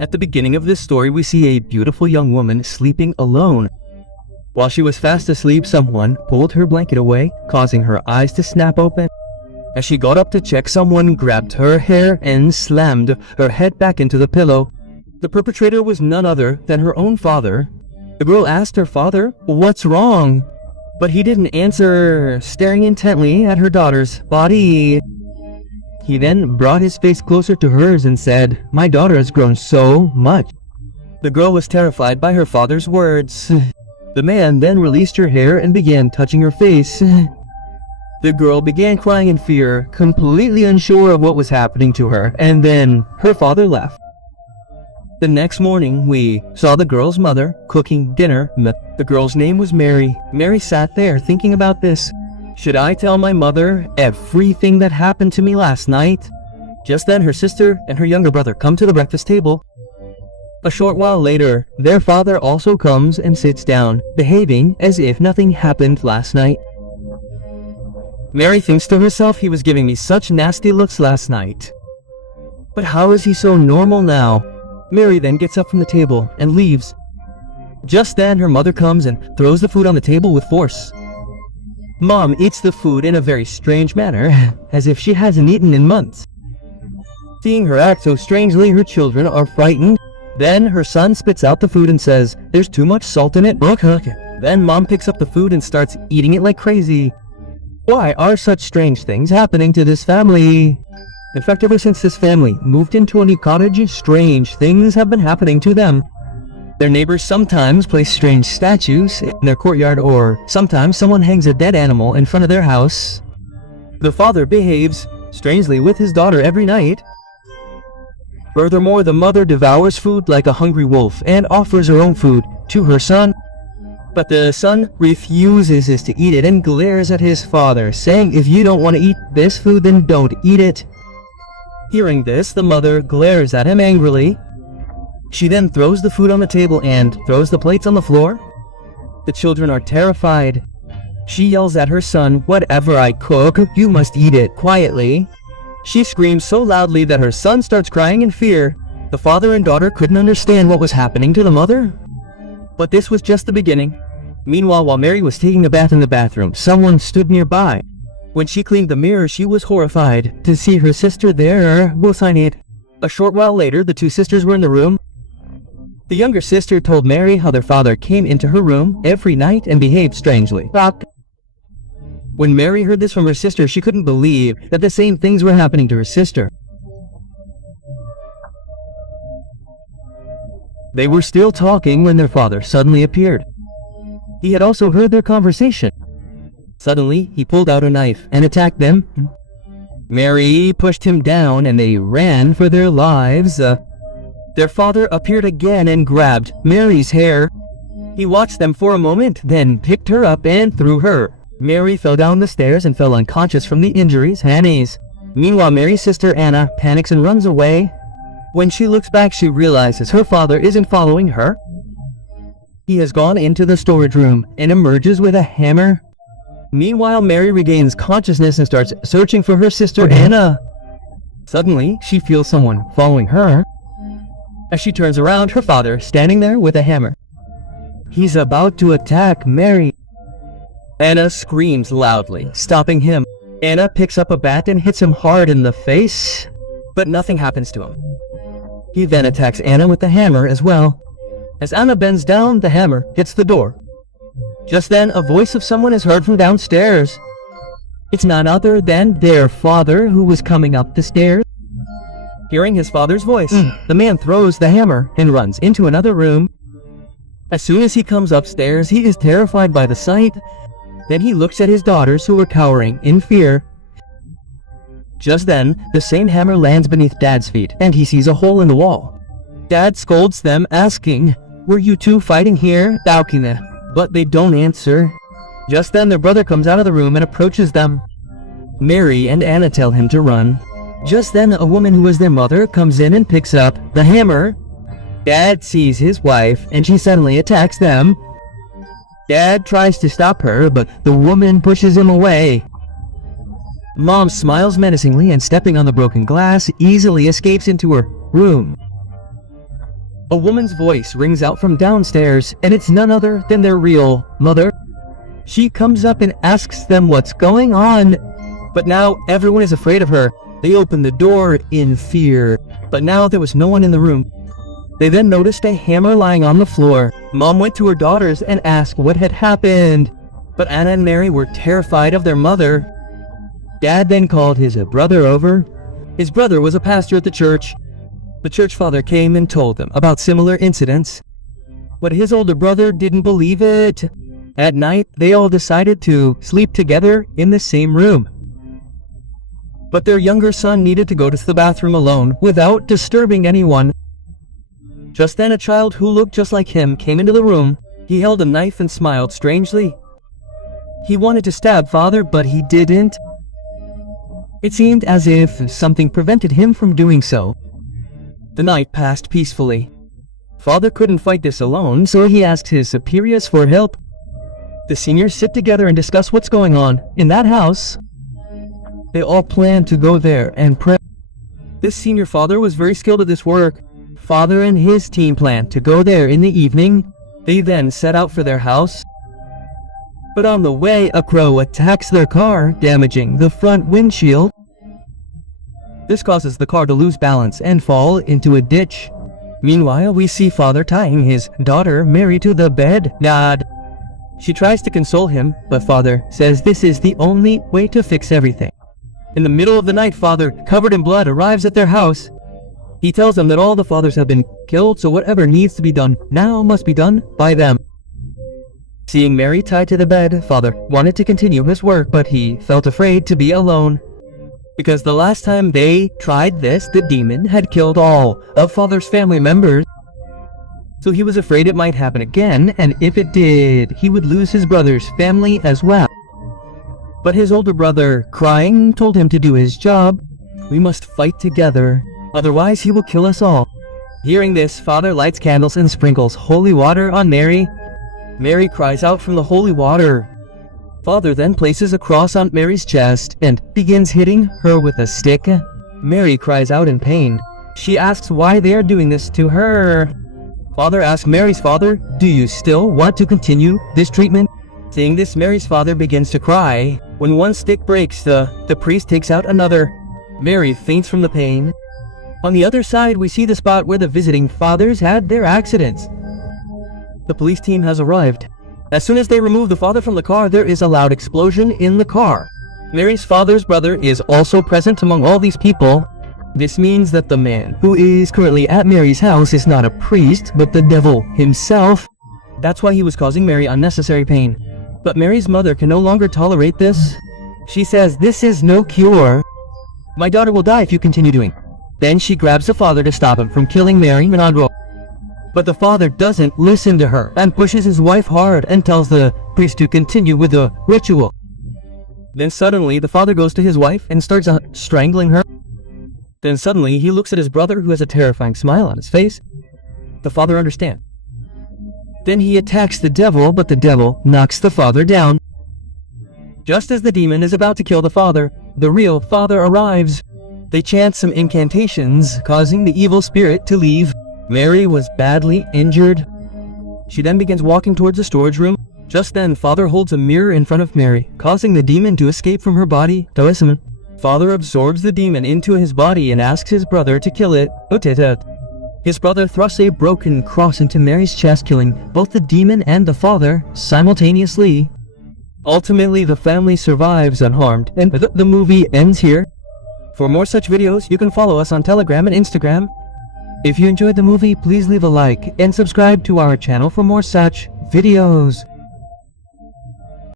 At the beginning of this story, we see a beautiful young woman sleeping alone. While she was fast asleep, someone pulled her blanket away, causing her eyes to snap open. As she got up to check, someone grabbed her hair and slammed her head back into the pillow. The perpetrator was none other than her own father. The girl asked her father, "What's wrong?" But he didn't answer, staring intently at her daughter's body. He then brought his face closer to hers and said, "My daughter has grown so much." The girl was terrified by her father's words. The man then released her hair and began touching her face. The girl began crying in fear, completely unsure of what was happening to her, and then her father left. The next morning, we saw the girl's mother cooking dinner. The girl's name was Mary. Mary sat there thinking about this. Should I tell my mother everything that happened to me last night? Just then, her sister and her younger brother come to the breakfast table. A short while later, their father also comes and sits down, behaving as if nothing happened last night. Mary thinks to herself, he was giving me such nasty looks last night. But how is he so normal now? Mary then gets up from the table and leaves. Just then, her mother comes and throws the food on the table with force. Mom eats the food in a very strange manner, as if she hasn't eaten in months. Seeing her act so strangely, her children are frightened. Then her son spits out the food and says, "There's too much salt in it." Then Mom picks up the food and starts eating it like crazy. Why are such strange things happening to this family? In fact, ever since this family moved into a new cottage, strange things have been happening to them. Their neighbors sometimes place strange statues in their courtyard, or sometimes someone hangs a dead animal in front of their house. The father behaves strangely with his daughter every night. Furthermore, the mother devours food like a hungry wolf and offers her own food to her son. But the son refuses to eat it and glares at his father, saying, "If you don't want to eat this food, then don't eat it." Hearing this, the mother glares at him angrily. She then throws the food on the table and throws the plates on the floor. The children are terrified. She yells at her son, "Whatever I cook, you must eat it quietly." She screams so loudly that her son starts crying in fear. The father and daughter couldn't understand what was happening to the mother. But this was just the beginning. Meanwhile, while Mary was taking a bath in the bathroom, someone stood nearby. When she cleaned the mirror, she was horrified to see her sister there. A short while later, the two sisters were in the room. The younger sister told Mary how their father came into her room every night and behaved strangely. When Mary heard this from her sister, she couldn't believe that the same things were happening to her sister. They were still talking when their father suddenly appeared. He had also heard their conversation. Suddenly, he pulled out a knife and attacked them. Mary pushed him down and they ran for their lives. Their father appeared again and grabbed Mary's hair. He watched them for a moment, then picked her up and threw her. Mary fell down the stairs and fell unconscious from the injuries. Meanwhile, Mary's sister Anna panics and runs away. When she looks back, she realizes her father isn't following her. He has gone into the storage room and emerges with a hammer. Meanwhile, Mary regains consciousness and starts searching for her sister Anna. Suddenly, she feels someone following her. As she turns around, her father standing there with a hammer. He's about to attack Mary. Anna screams loudly, stopping him. Anna picks up a bat and hits him hard in the face, but nothing happens to him. He then attacks Anna with the hammer as well. As Anna bends down, the hammer hits the door. Just then, a voice of someone is heard from downstairs. It's none other than their father, who was coming up the stairs. Hearing his father's voice, the man throws the hammer and runs into another room. As soon as he comes upstairs, he is terrified by the sight. Then he looks at his daughters, who were cowering in fear. Just then, the same hammer lands beneath Dad's feet, and he sees a hole in the wall. Dad scolds them, asking, "Were you two fighting here?" But they don't answer. Just then, their brother comes out of the room and approaches them. Mary and Anna tell him to run. Just then, a woman who was their mother comes in and picks up the hammer. Dad sees his wife, and she suddenly attacks them. Dad tries to stop her, but the woman pushes him away. Mom smiles menacingly and, stepping on the broken glass, easily escapes into her room. A woman's voice rings out from downstairs, and it's none other than their real mother. She comes up and asks them what's going on. But now everyone is afraid of her. They open the door in fear. But now there was no one in the room. They then noticed a hammer lying on the floor. Mom went to her daughters and asked what had happened. But Anna and Mary were terrified of their mother. Dad then called his brother over. His brother was a pastor at the church. The church father came and told them about similar incidents. But his older brother didn't believe it. At night, they all decided to sleep together in the same room. But their younger son needed to go to the bathroom alone without disturbing anyone. Just then a child who looked just like him came into the room. He held a knife and smiled strangely. He wanted to stab father, but he didn't. It seemed as if something prevented him from doing so. The night passed peacefully. Father couldn't fight this alone, so he asked his superiors for help. The seniors sit together and discuss what's going on in that house. They all plan to go there and pray. This senior father was very skilled at this work. Father and his team planned to go there in the evening. They then set out for their house. But on the way, a crow attacks their car, damaging the front windshield. This causes the car to lose balance and fall into a ditch. Meanwhile, we see father tying his daughter Mary to the bed. She tries to console him, but father says this is the only way to fix everything. In the middle of the night, father, covered in blood, arrives at their house. He tells them that all the fathers have been killed, so whatever needs to be done now must be done by them. Seeing Mary tied to the bed, father wanted to continue his work, but he felt afraid to be alone. Because the last time they tried this, the demon had killed all of father's family members. So he was afraid it might happen again, and if it did, he would lose his brother's family as well. But his older brother, crying, told him to do his job. We must fight together, otherwise he will kill us all. Hearing this, father lights candles and sprinkles holy water on Mary. Mary cries out from the holy water. Father then places a cross on Mary's chest and begins hitting her with a stick. Mary cries out in pain. She asks why they are doing this to her. Father asks Mary's father, "Do you still want to continue this treatment?" Seeing this, Mary's father begins to cry. When one stick breaks, the priest takes out another. Mary faints from the pain. On the other side, we see the spot where the visiting fathers had their accidents. The police team has arrived. As soon as they remove the father from the car, there is a loud explosion in the car. Mary's father's brother is also present among all these people. This means that the man who is currently at Mary's house is not a priest, but the devil himself. That's why he was causing Mary unnecessary pain. But Mary's mother can no longer tolerate this. She says, "This is no cure. My daughter will die if you continue doing." Then she grabs the father to stop him from killing Mary Menandro. But the father doesn't listen to her and pushes his wife hard and tells the priest to continue with the ritual. Then suddenly the father goes to his wife and starts strangling her. Then suddenly he looks at his brother, who has a terrifying smile on his face. The father understands. Then he attacks the devil, but the devil knocks the father down. Just as the demon is about to kill the father, the real father arrives. They chant some incantations, causing the evil spirit to leave. Mary was badly injured. She then begins walking towards the storage room. Just then, father holds a mirror in front of Mary, causing the demon to escape from her body. Father absorbs the demon into his body and asks his brother to kill it. His brother thrusts a broken cross into Mary's chest, killing both the demon and the father simultaneously. Ultimately, the family survives unharmed, and the movie ends here. For more such videos, you can follow us on Telegram and Instagram. If you enjoyed the movie, please leave a like and subscribe to our channel for more such videos.